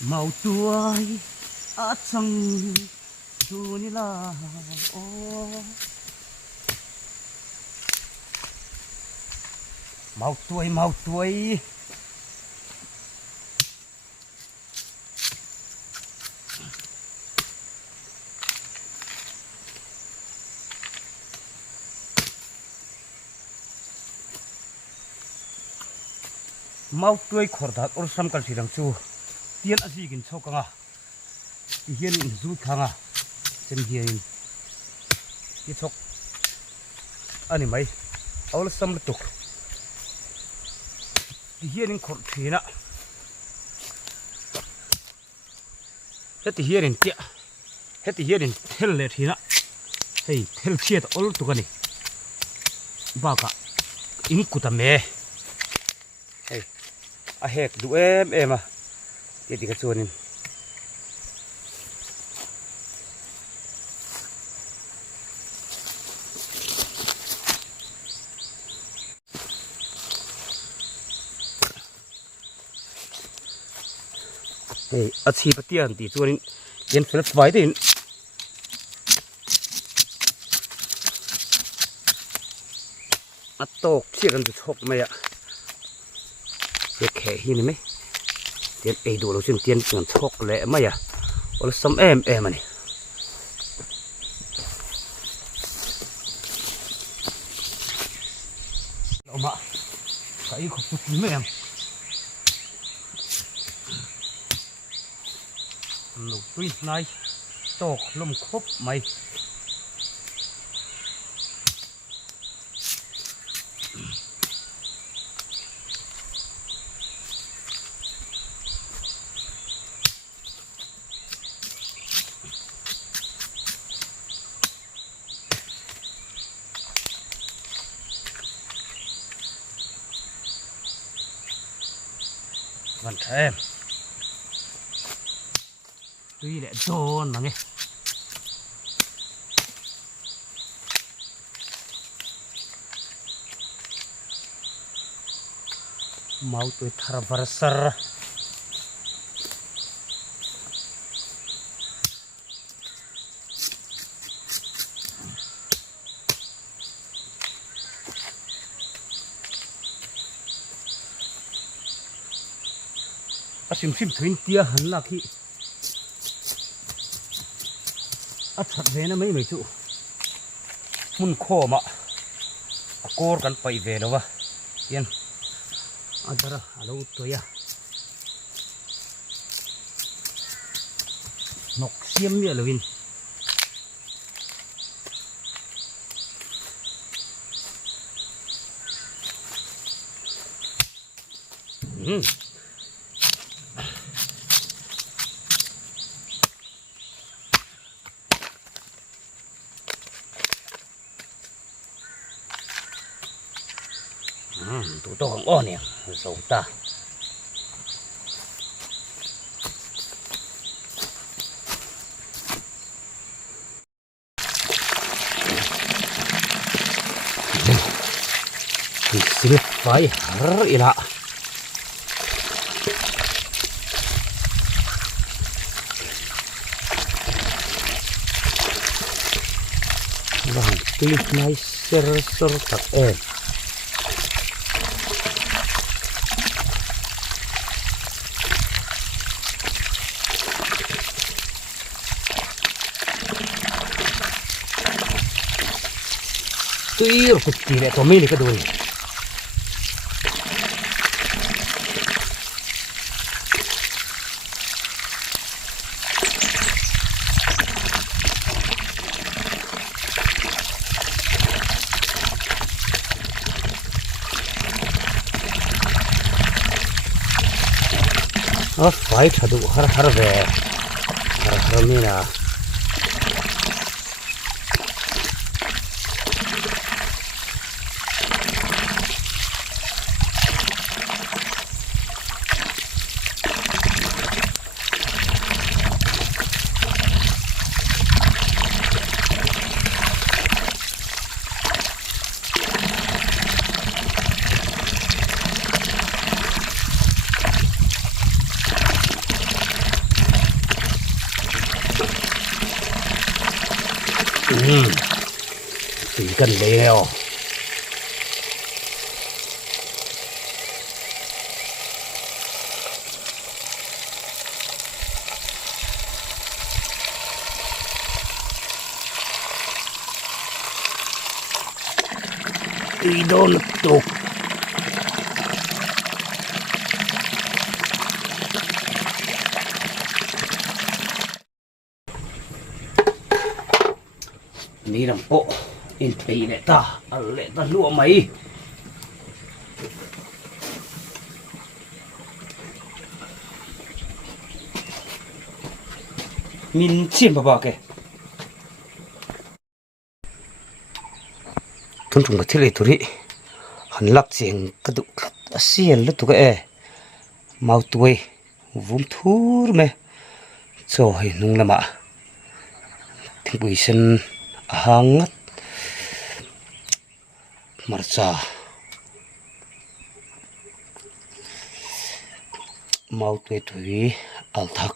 màu tuổi á trăng thu ni là ô màu tuổi mau tuổi khổ thật ở sâm cần chỉ đằng chu tiền gì kinh sâu cả hiền in du thang xem hiền cái sốc anh em mấy ở sâm là tục hiền in khổ thì nè hết thì hiền in tiệt hết thì hiền in thel lệ thì nè hey thel chia ở tục này ba cả in cụt mè hey hek du em thì cái chuột này hey chi bắt tiền thì chuột này yên phải vài thì tóc chiaกันchọc mày ạ cái khẻ hi này mấy tiền ấy đồ lâu chuyện tiền còn chọc lẹ mày à ôi sắm em này ông ạ cái khóc chút mấy em lục tuy này tóc lông khóc mày vẫn em tuy lại tròn mà nghe mau tuh terberser sim thuyền tia hẳn là khi thật về nó mấy chú mun khô mà cô cần phải về đâu vậy yên đó alo tôi nọc xiêm như là vin tụi tôi không ổn nè xấu ta thì xếp phải hở ila vàng tươi này sơ thật em tuy rồi cực kỳ lại có mấy cái đùi phải thật đủ hở về hở như là tùy cần leo tùy đôn tục ni làm bộ in tùy lệ ta lụa mấy min chiêm bà kìa thôn trùng cái thiết lệ thuri hắn lắc chieng cái tụ xiên lứt tụ cái mau tuổi vum thur mẹ rồi nung làm ạ thì bùi sen hàng ngắt marcha mau tuổi tuổi al thak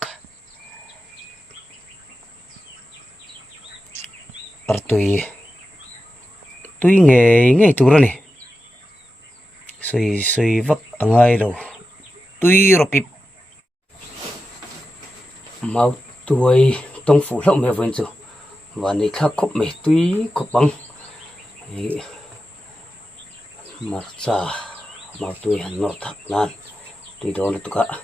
ar tuổi nghe tu ra nè soi vắt angai đâu tuy rồi pip mau tuổi tông phủ lậu mẹ vườn rồi và này khác cốc mẹ tuy cốc băng mặt trà mau tuổi hẳn nọ thạc nan tuy đó là tụi cả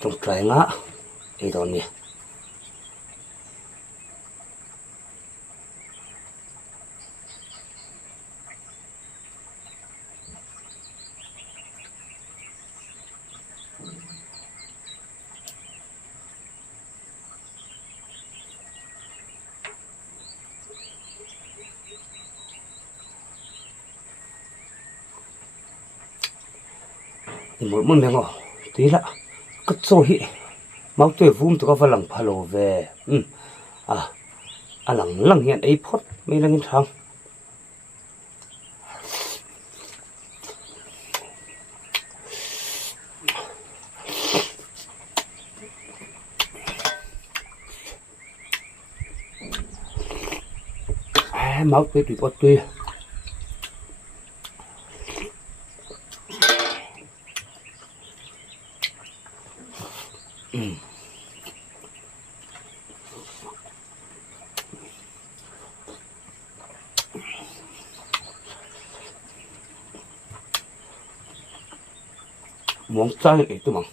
trong trái ngã đây đó nè thì mỗi môn này ngỏ tí lạ cất rồi máu tuổi vum tụi có phải lằng phalo về lằng hiện ấy phốt mấy lần thằng máu tuổi tụi có tuổi muốn chơi itu mang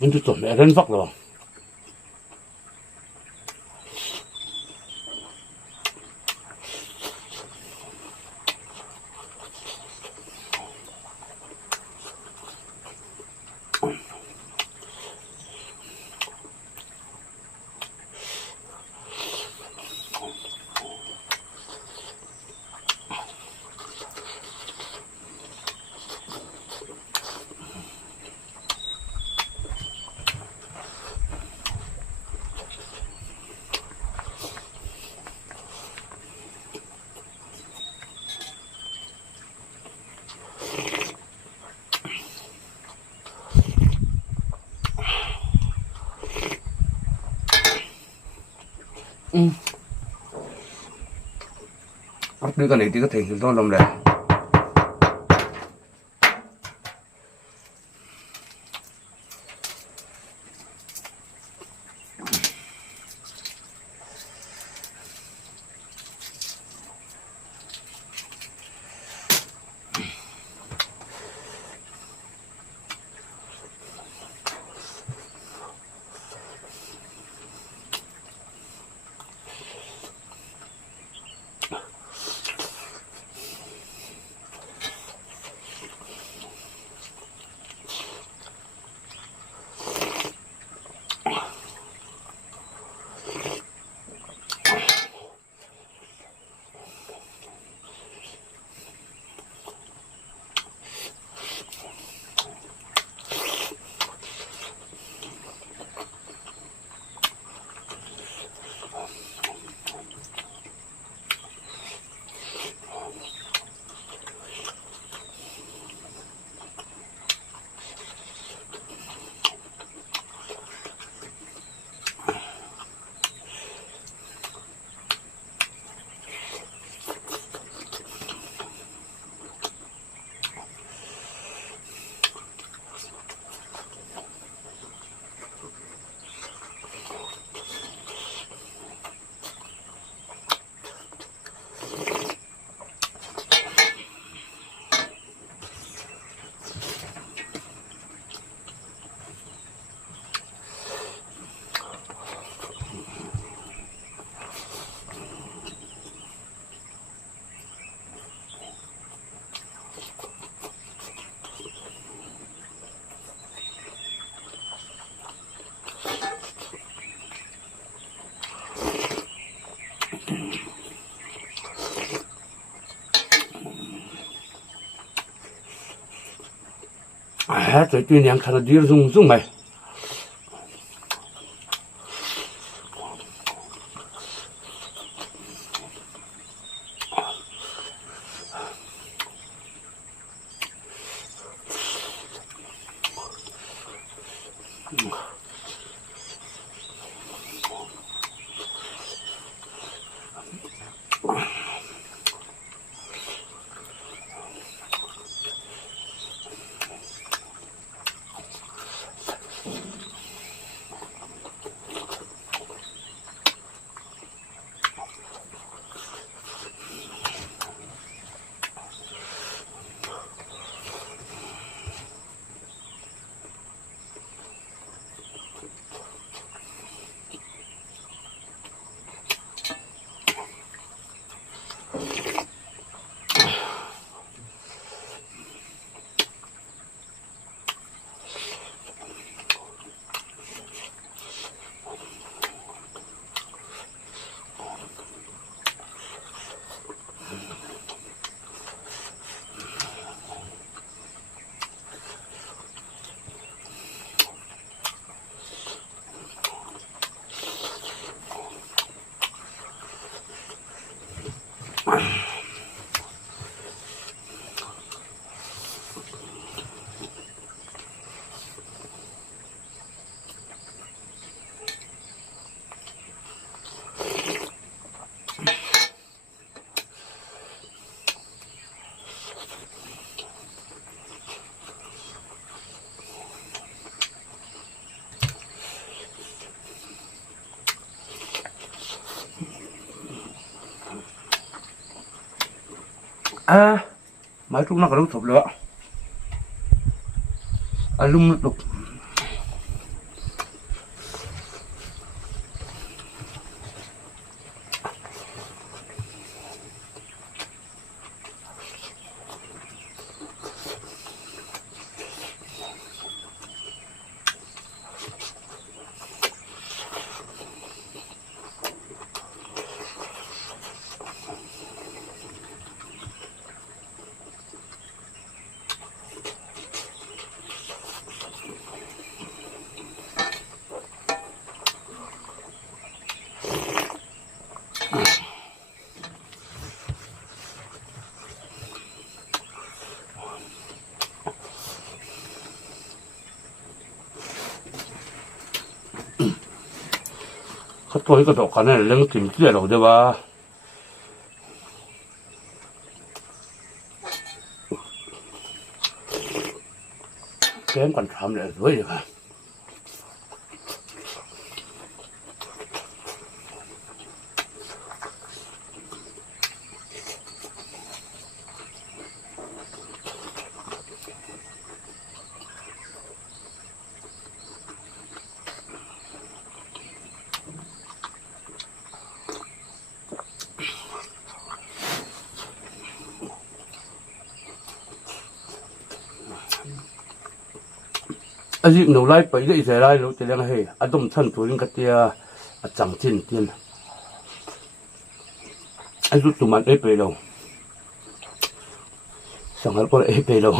mình tụt mẹ lên vóc rồi bắt đưa cái này thì có thể to lắm đấy这对两看到地种买。Mấy lúc nó còn lúc thụp nữa lung đục เขาตัวนี้ก็ดอกกันนั่นเรื่องถิ่นเตี้ยหรอกเดี๋ยวว่าแกงกันทำเลยสวยเลยค่ะอันนี้หนูไล่ไปได้อีกไล่เราจะเลี้ยงให้อดมท่านตัวนี้ก็เตียจังทิ้นเตียนไอ้รุดตัวมันไปเราสังหารก็ไปเรา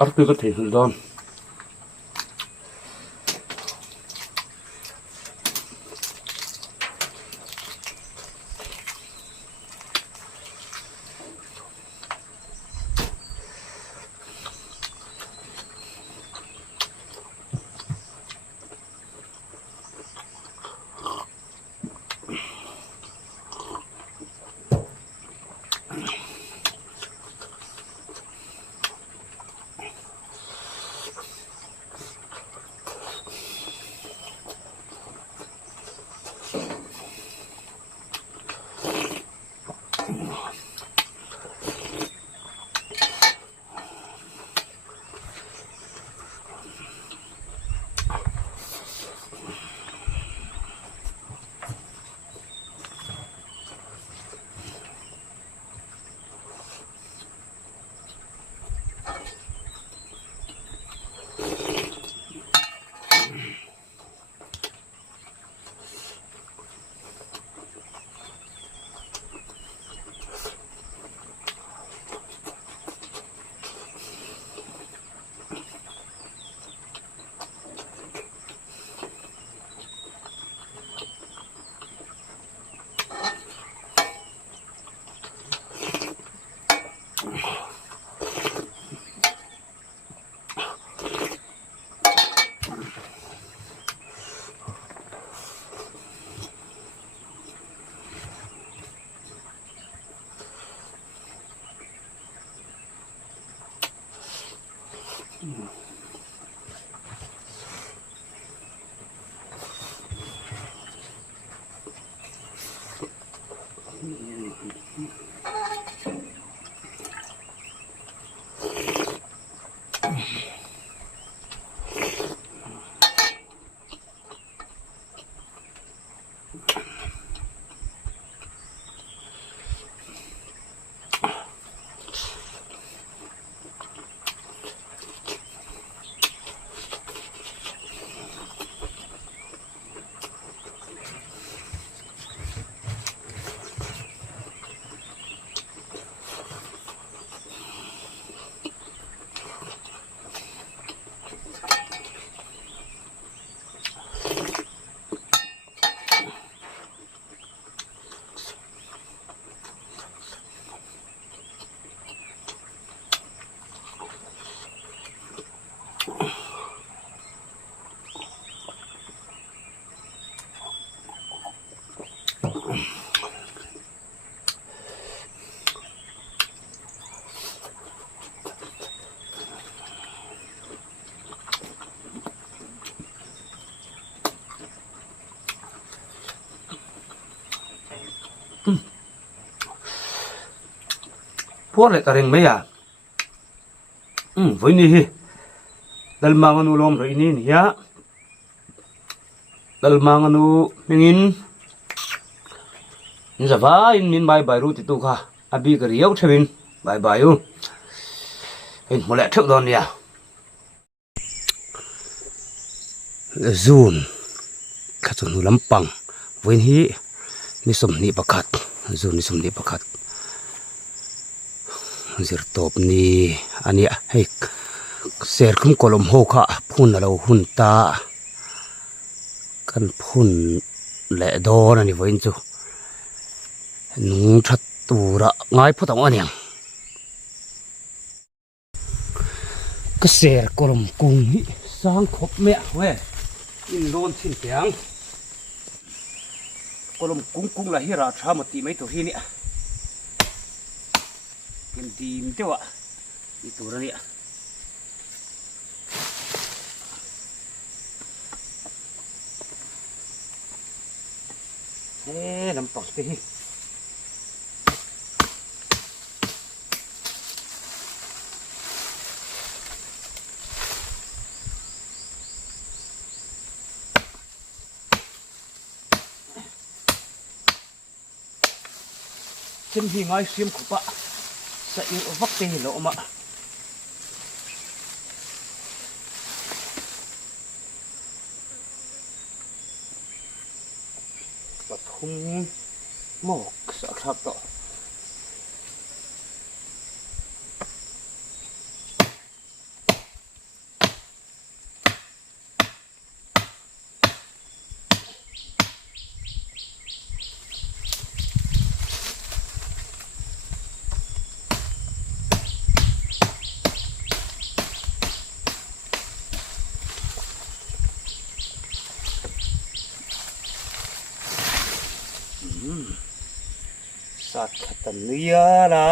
อัพก็ถึงดอน พวกอะไรกระเร่งไหมอ่ะวันนี้ดัลมังนูลมเลยนี่เนี่ยดัลมังนูมิงินนี่จะว่าอินมินบายบายรู้ติดตัวค่ะอบีก็เรียวเชวินบายบายอยู่เห็นหมดแล้วทุกตอนเนี่ยจูนข้าจะนูลำปังวันนี้นิสมนิประคัดจูนนิสมนิประคัดจิรตบนี่อันนี้ให้เสียคุ้มกลมโฮค่ะพุ่นเราหุ่นตากันพุ่นและดอนั่นนี่วันจูนุ่งชัดตัวละง่ายพูดถึงอันยังก็เสียกลมกุ้งนี่สร้างครบเมียเว้ยอินโดนทิ้งเสียงกลมกุ้งละฮิราชามาตีไม่ตัวที่นี่เป็นดีมเจ้าอ่ะอีตัวนี้น้ำตกสิฉันหิงไอ้เสียมขบะใส่วักเตะหล่อมาปะทุ่งหมอกสักครับต่อสัตว์ขัดเนื้อละ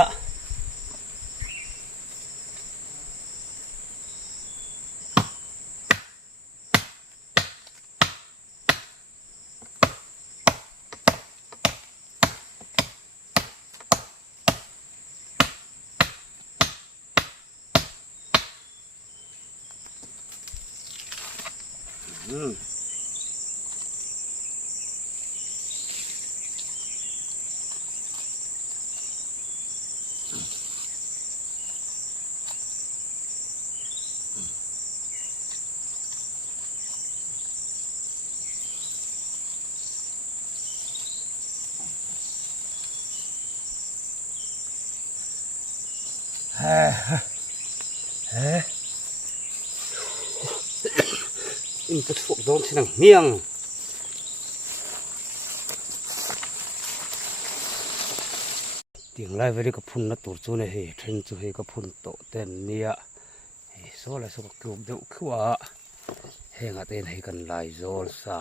อินจะถูกโดนที่หนังเมียงเตียงไล่ไว้ได้กับพุ่นนัดตัวจูเนี่ยเฮ้เทรนจูเฮ้กับพุ่นโตเต็นเนี่ยโซ่อะไรโซ่กับกลุ่มเดียวคือว่าเฮ้งัดเอ็นให้กันไล่โซ่ซา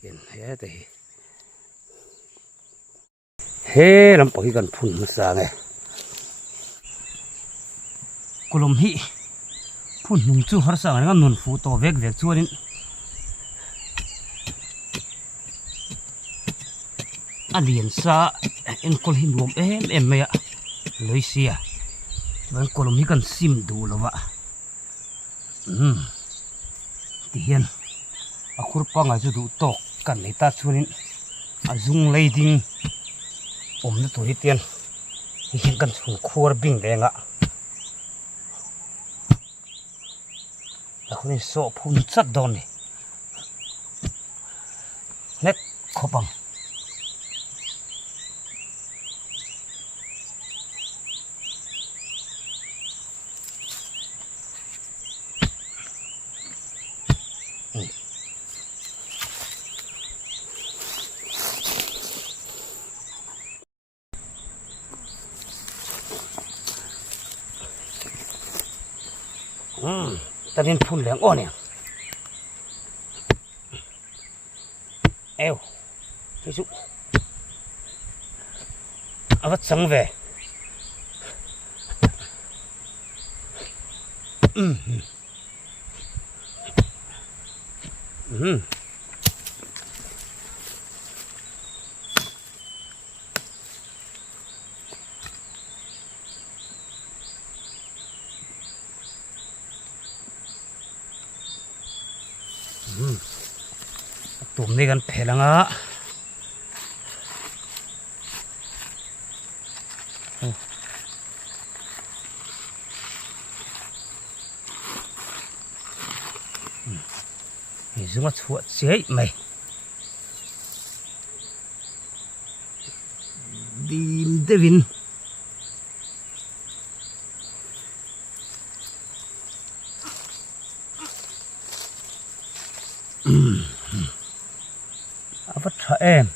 เอ็นเฮ้แต่เฮ้ลำปอยกันพุ่นมาสางไงกลมฮีพุ่นนุ่งจูหาสางงั้นนุ่นฟูโตเวกจูนี่อันเลียนซาเอ็นกลหิมรวมเอ็มไม่อะเลยเสียมันกลมฮีกันซิมดูแล้ววะที่เห็นอาคุรปังอาจจะดูตกกันในตาชวนินอาจุงเลยดิ้งนั่นตัวที่เตียนเห็นกันสูงคัวบิ่งแดงอะแล้วคนนี้โซ่พุ่นจัดโดนนี่เน็กขบังตอนนี้พุ่นเหลืองอ้อเนี่ยเอวไปสุเอาวัดสังเว tụm này gần phê lăng á thì dùng mắt chuột chế mày đi Devin vất thở em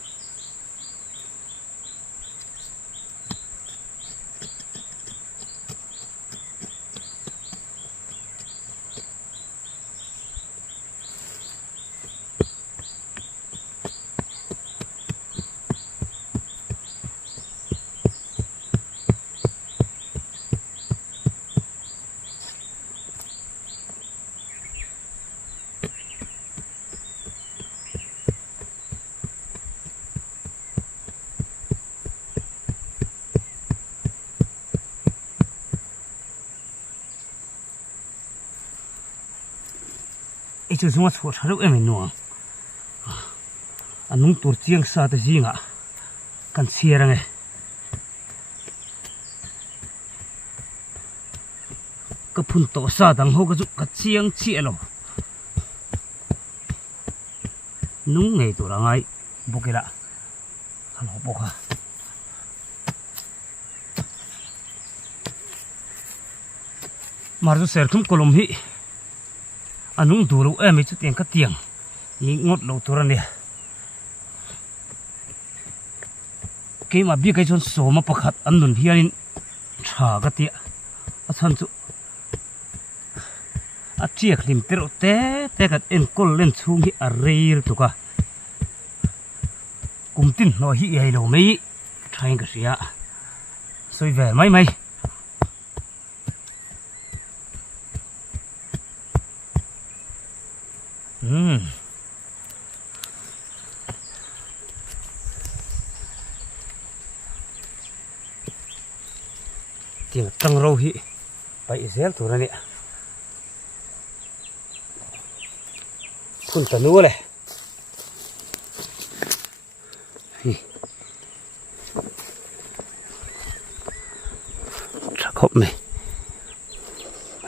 ấy chứ chúng ta chuột thở em mình nuông anh nung tuổi chiang sa tới gì ngạ cần chia ra nghe cái phun tổ sa đằng hậu cái cái chiang chia lo nung ngày tuổi là ngay bốc cái lạ hắn học bốc à mà rồi ser không kolom hi anh nung đủ em ấy chút tiền cắt tiền ngót lâu tuổi này cái mà biết cái chốn số mà bạc hạt anh đun hiền trả cái tiệt à thằng chú à chiếc lim tero té té cái em col lên xuống hi à rây rồi cả cùng tin nó hi ai đâu mấy thay cái gì à rồi về mấy mấy tiếng trăng râu hi vậy dễ thủ ra nè phun tận núi này chắc không mày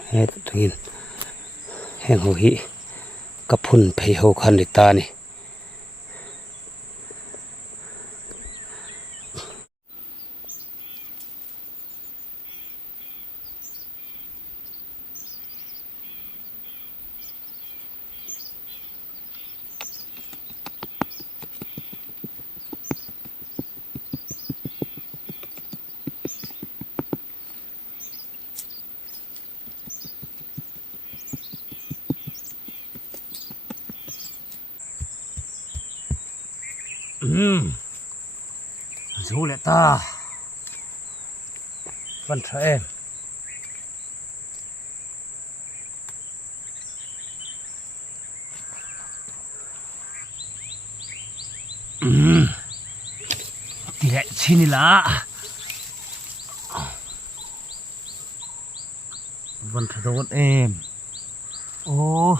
hết thuyền hẹn hồ hi cặp phun phải hồ khăn để ta này dù lẽ ta vẫn thở em tiệt chi là vẫn thở tốt em ô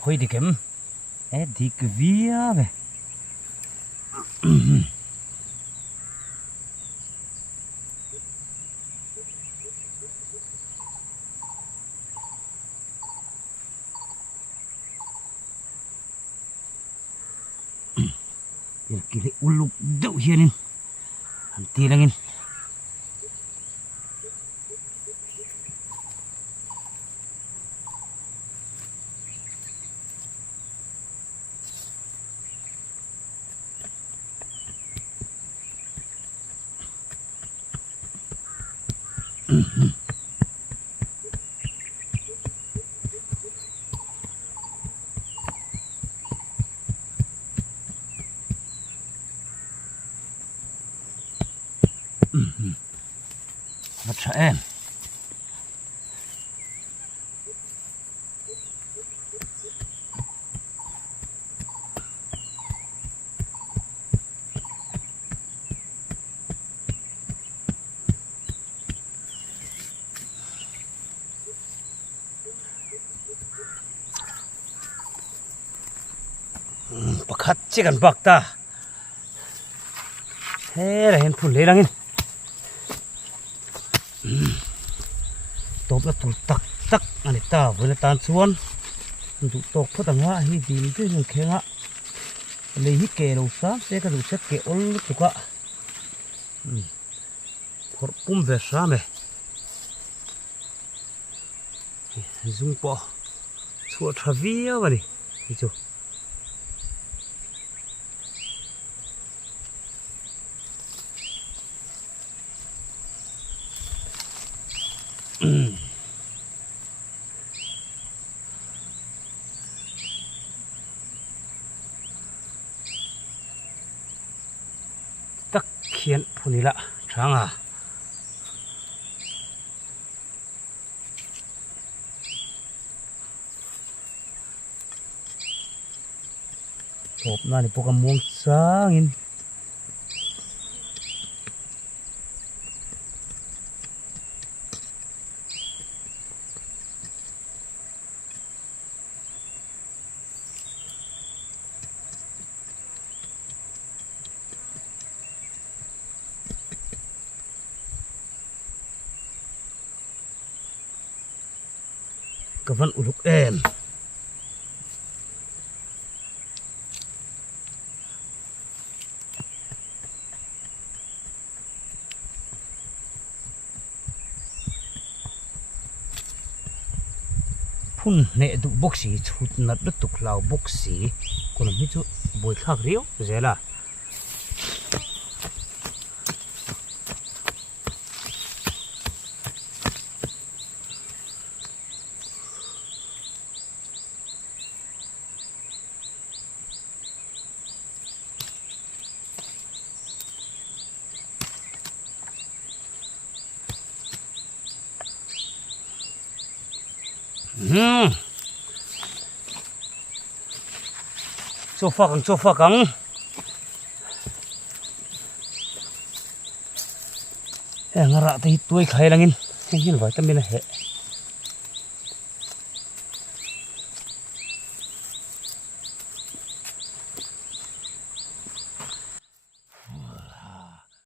hồi đi kiếm đi cái vía về cái này uluk đậu hiền in hắn tì lang in vật trẻ em ประคัดเจกันบักตาเฮ้ยเห็นพุ่นเลยลังอินตบแล้วตุตักตักอันนี้ตาเวลาตานสวนตุตกเพราะต่างว่าฮีดีมันด้วยแข็งอ่ะเลยฮิเกลูซ้ำเสกลูเสกเกอลตุกะพอปุ่มเวสซ้ำซุ่มปอชัวทราวีอ่ะวะนี่นี่จูตักเขียนพวกนี้ละช่างอ่ะจบนั่นนี่พวกกำมวงสร้างอินกวันอุลุกเอ็มพุ่นเนดุบกสีชุดนัดดุตุกลาวบกสีคนละมิจุบอยข้างเรียวเจล่ะโซฟากังโซฟากังงาระตีตัวใครลังอินเห็นไว้ตั้งเป็นเหะ